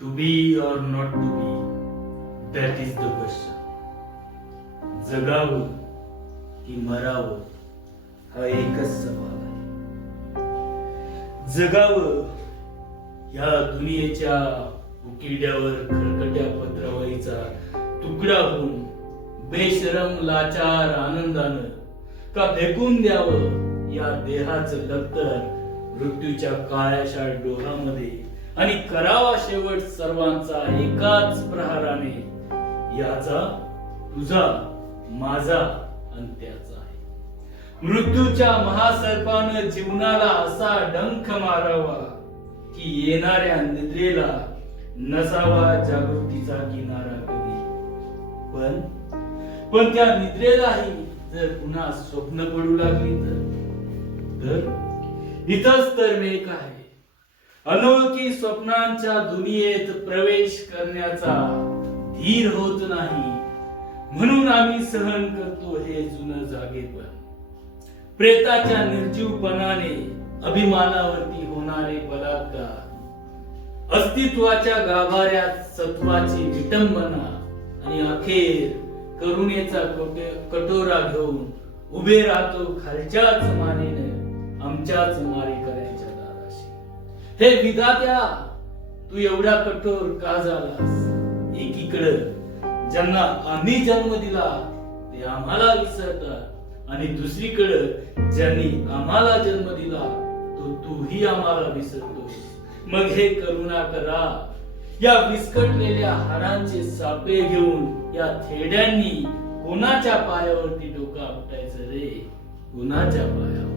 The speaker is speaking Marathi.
To be or not to be, that is the question. जगावं की मरावं हा एकच सवाल आहे. जगावं ह्या दुनियेच्या उकिरड्यावर खरकट्या पत्रावळीचा तुकडा होऊन बेशरम लाचार आनंदानं, का फेकून द्यावं या देहाचं दप्तर मृत्यूच्या काळ्याशा डोहामध्ये आणि करावा शेवट सर्वांचा एकाच प्रहाराने. याचा तुझा माझा अंत्याचा आहे. मृत्यूच्या महासर्पानं जीवनाला असा डंख मारावा की येणाऱ्या निद्रेला नसावा जागृतीचा किनारा कधी. पण त्या निद्रेलाही जर पुन्हा स्वप्न पडू लागली तर इथंच तर मेक आहे. अनोळखी स्वप्नांच्या दुनियेत प्रवेश करण्याचा धीर होत नाही, म्हणून आम्ही सहन करतो हे जुनं जागेपण. प्रेताच्या निर्जीवपणाने अभिमानावरती होणारे बलात्कार, अस्तित्वाच्या गाभाऱ्यात सत्वाची विटंबना आणि अखेर करुणेचा कटोरा घेऊन उभे राहतो खालच्याच मानेने आमच्याच मारेकऱ्यांच्या दाराशी. हे विधात्या, तू एवढा कठोर का झालास? एकीकडं ज्यांना आम्ही जन्म दिला ते आम्हाला विसरतात आणि दुसरीकडं ज्यांनी आम्हाला जन्म दिला तो तूही आम्हाला विसरतोस. मग हे करुणा करा. या विस्कटलेल्या हाडांचे सापळे घेऊन या थेड्यांनी कोणाच्या पायावरती डोका आपटायचं रे? कोणाच्या पायावर?